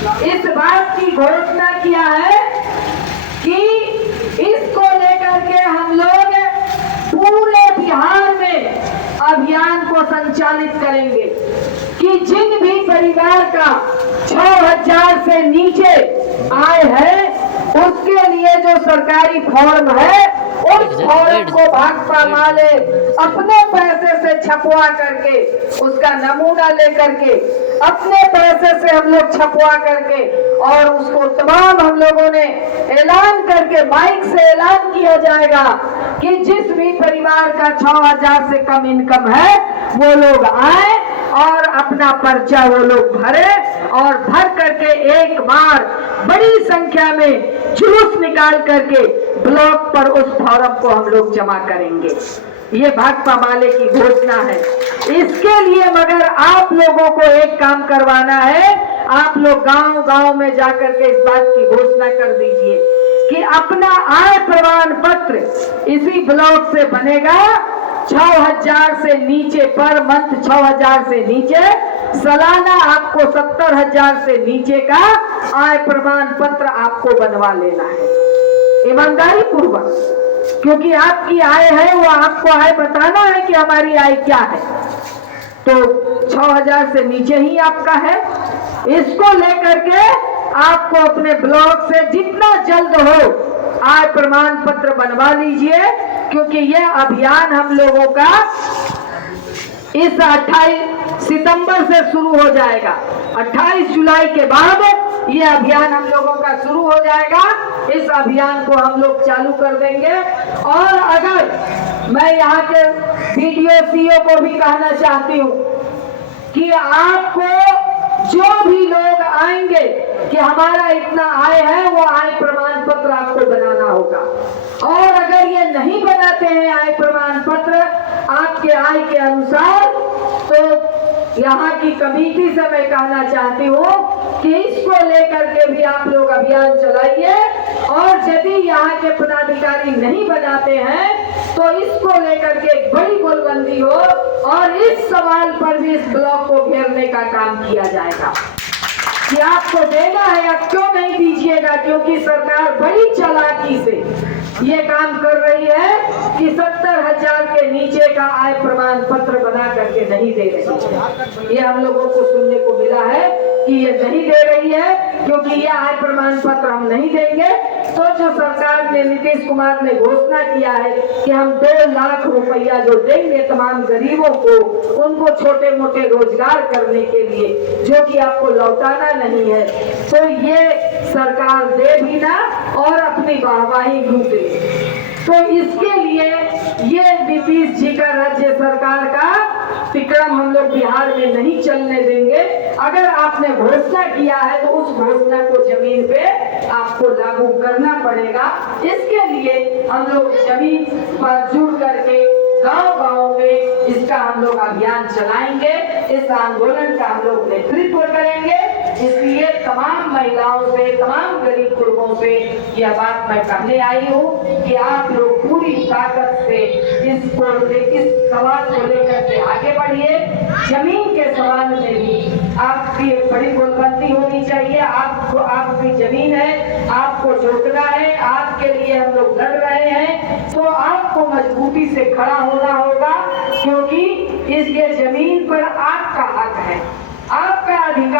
इस बात की घोषणा किया है कि इसको लेकर के हम लोग पूरे बिहार में अभियान को संचालित करेंगे कि जिन भी परिवार का 6,000 से नीचे आय है उसके लिए जो सरकारी फॉर्म है उस फॉर्म को भाकपा माले अपने पैसे से छपवा करके उसका नमूना लेकर के अपने पैसे से हम लोग छपवा करके और उसको तमाम हम लोगों ने ऐलान करके माइक से ऐलान किया जाएगा कि जिस भी परिवार का 6,000 से कम इनकम है वो लोग आए और अपना पर्चा वो लोग भरे और भर करके एक बार बड़ी संख्या में जुलूस निकाल करके ब्लॉक पर उस फॉर्म को हम लोग जमा करेंगे। ये भाकपा माले की घोषणा है। इसके लिए मगर आप लोगों को एक काम करवाना है, आप लोग गांव-गांव में जाकर के इस बात की घोषणा कर दीजिए कि अपना आय प्रमाण पत्र इसी ब्लॉक से बनेगा। 6,000 से नीचे पर मंथ 6,000 से नीचे, सालाना आपको 70,000 से नीचे का आय प्रमाण पत्र आपको बनवा लेना है ईमानदारी पूर्वक, क्योंकि आपकी आय है वो आपको आय बताना है कि हमारी आय क्या है। तो 6,000 से नीचे ही आपका है। इसको लेकर के आपको अपने ब्लॉक से जितना जल्द हो आय प्रमाण पत्र बनवा लीजिए, क्योंकि यह अभियान हम लोगों का इस 28 सितंबर से शुरू हो जाएगा। 28 जुलाई के बाद यह अभियान हम लोगों का शुरू हो जाएगा। इस अभियान को हम लोग चालू कर देंगे। और अगर मैं यहाँ के बीडीओ सीओ को भी कहना चाहती हूँ कि आपको जो भी लोग आएंगे कि हमारा इतना आय है, वो आय प्रमाण पत्र आपको बनाना होगा। और अगर ये नहीं बनाते हैं आय प्रमाण पत्र आपके आय के अनुसार, तो यहाँ की कमेटी से मैं कहना चाहती हूँ कि इसको लेकर के भी आप लोग अभियान चलाइए। और यदि यहाँ के पदाधिकारी नहीं बनाते हैं तो इसको लेकर के एक बड़ी गोलबंदी हो और इस सवाल पर भी इस ब्लॉक को घेरने का काम किया जाएगा कि आपको देना है या क्यों नहीं दीजिएगा, क्योंकि सरकार बड़ी चालाकी से ये काम कर रही है कि 70,000 के नीचे का आय प्रमाण पत्र बना करके नहीं दे रही है। ये हम लोगों को सुनने को मिला है कि ये नहीं दे रही है, क्योंकि ये आय प्रमाण पत्र हम नहीं देंगे। तो जो सरकार ने, नीतीश कुमार ने घोषणा किया है कि हम 2 लाख रुपया जो देंगे तमाम गरीबों को, उनको छोटे मोटे रोजगार करने के लिए, जो कि आपको लौटाना नहीं है, तो ये सरकार दे भी ना और अपनी वाहवाही लूटे। तो इसके लिए ये नीतीश जी का राज्य सरकार का विक्रम हम लोग बिहार में नहीं चलने देंगे। अगर आपने घोषणा किया है तो उस घोषणा को जमीन पे आपको लागू करना पड़ेगा। इसके लिए हम लोग जमीन पर जुड़ करके गांव-गांव में इसका हम लोग अभियान चलाएंगे। इस आंदोलन का हम लोग नेतृत्व करेंगे। इसलिए तमाम महिलाओं से, तमाम गरीब कुटुंबों से यह बात मैं कहने आई हूँ कि आप लोग पूरी ताकत से इस सवाल को लेकर के आगे बढ़िए। जमीन के सवाल में भी आपकी एक बड़ी गोलबंदी होनी चाहिए। आपकी जमीन है, आपको जोतना है, आपके लिए हम लोग लड़ रहे हैं, तो आपको मजबूती से खड़ा होना होगा, क्योंकि इस ये जमीन पर आपका हक है, आपका अधिकार